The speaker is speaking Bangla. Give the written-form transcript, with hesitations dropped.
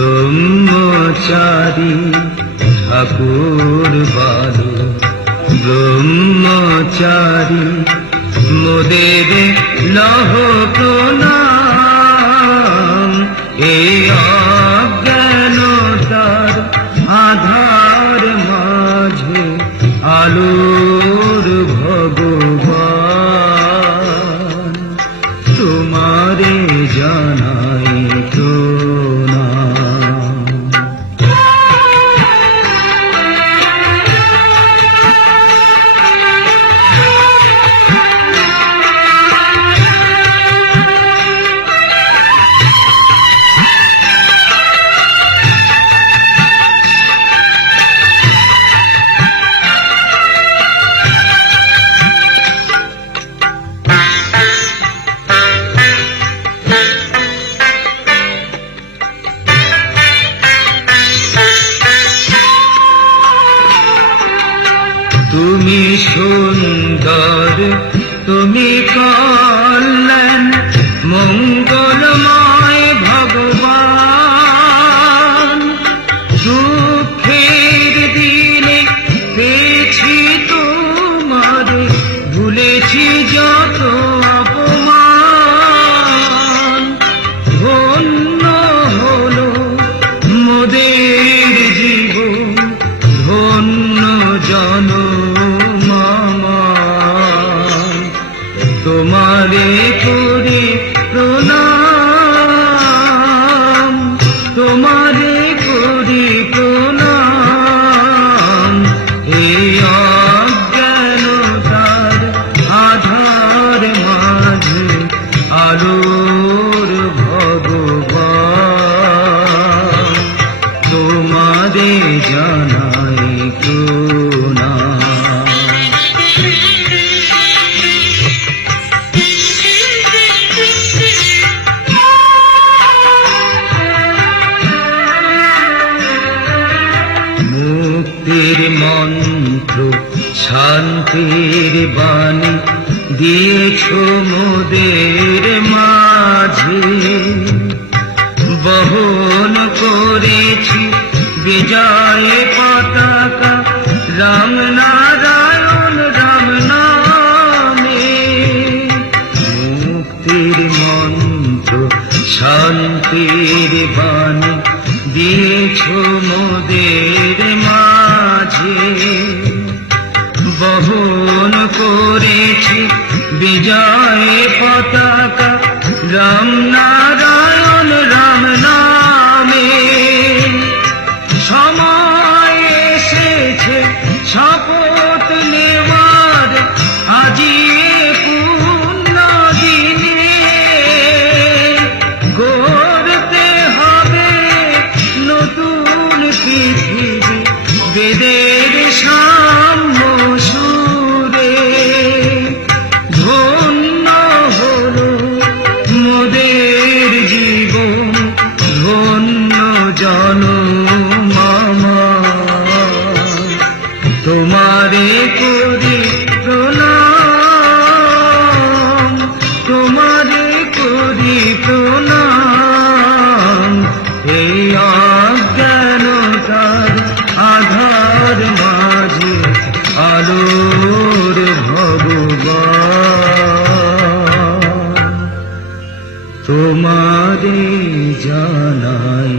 ব্রহ্মচারী ঠাকুর বালু ব্রহ্মচারী মোদের লহ প্রণাম। এই অজ্ঞানতার আধার মাঝে আলোর ভগবান, তোমারে জানাই প্রণাম। তুমি সুন্দর, তুমি কল্যাণ মঙ্গলময় ভগবান। দুঃখের দিনে পেয়েছি তোমারে, ভুলেছি যত অপমান। ধন্য হলো মোদের জীবন, ধন্য জনম আমার। তোমারে করি প্রণাম, তোমারে করি প্রণাম। এই অজ্ঞানতার আধার মাঝে আলোর ভগবান, তোমারে জানাই প্রণাম। মুক্তির মন্ত্র শান্তির বাণী দিয়েছ মোদের মাঝে, বহন করেছি বিজয় পতাকা রাম নারায়ণ রাম নামে। মুক্তির মন্ত্র শান্তির বাণী দিয়েছ মোদের মাঝে, বহন করেছি বিজয় পতাকা রাম নারায়ণ রাম নামে। সময় এসেছে শপথ নেওয়ার, আজি পূর্ণ দিনে গড়তে হবে নতুন পৃথিবী বেদের সাম্য সুরে। ধন্য হলো মোদের জীবন, ধন্য জনম আমার। তোমারে করি প্রণাম, তোমারে করি প্রণাম। এই অজ্ঞানতার আধার মাঝে আলোর ভগবান, তোমারে জানাই